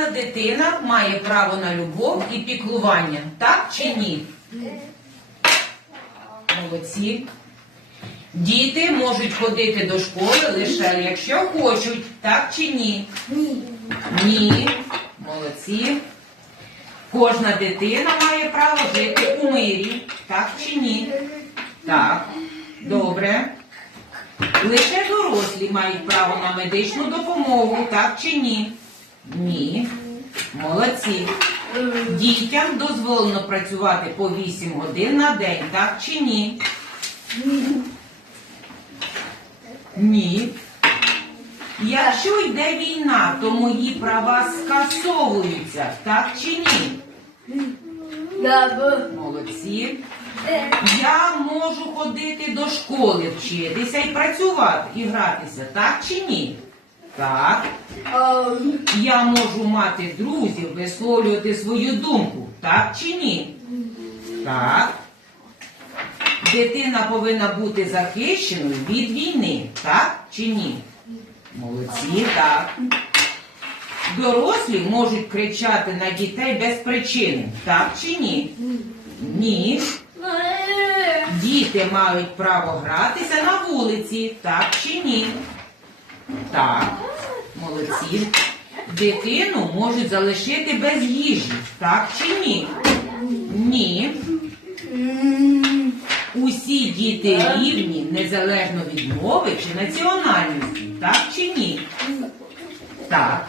Кожна дитина має право на любов і піклування, так чи ні? Молодці. Діти можуть ходити до школи лише якщо хочуть, так чи ні? Ні. Ні. Молодці. Кожна дитина має право жити у мирі, так чи ні? Так. Добре. Лише дорослі мають право на медичну допомогу, так чи ні? Ні. Молодці. Дітям дозволено працювати по 8 годин на день, так чи ні? Ні. Якщо йде війна, то мої права скасовуються, так чи ні? Молодці. Я можу ходити до школи, вчитися і працювати, і гратися, так чи ні? Так. Ем, Я можу мати друзів, висловлювати свою думку, так чи ні? Так. Дитина повинна бути захищеною від війни, так чи ні? Молодці, так. Дорослі можуть кричати на дітей без причини, так чи ні? Ні. Діти мають право гратися на вулиці, так чи ні? Так, молодці. Дитину можуть залишити без їжі, так чи ні? Ні. Усі діти рівні, незалежно від мови чи національності, так чи ні? Так.